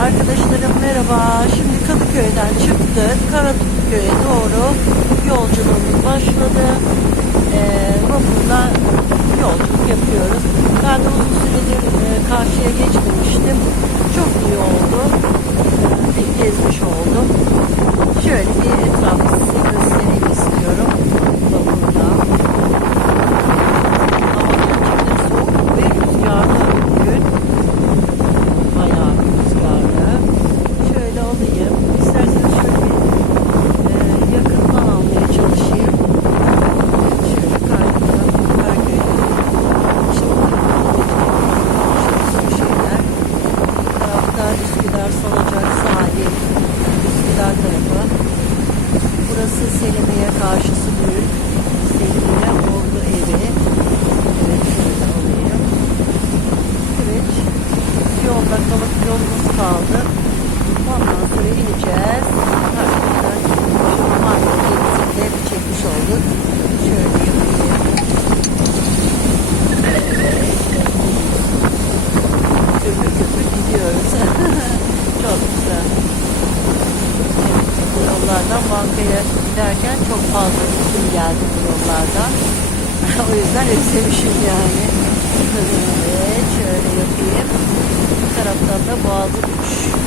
Arkadaşlarım merhaba. Şimdi Kadıköy'den çıktık. Karaköy'e doğru yolculuğumuz başladı. Ee, vapurla yolculuk yapıyoruz. Ben de uzun süredir e, karşıya geçmemiştim. Çok iyi oldu. Yolumuz kaldı. Ondan sonra ineceğiz. Arkadaşlar Marmara Denizi'nde çekmiş olduk. Şöyle yapayım. Köpür köpür gidiyoruz. çok güzel. Evet, yollardan bankaya giderken çok fazla üzüm geldi bu yollardan. o yüzden özlemişim yani. Evet, şöyle yapayım. Bu taraftan da Boğazı Uç.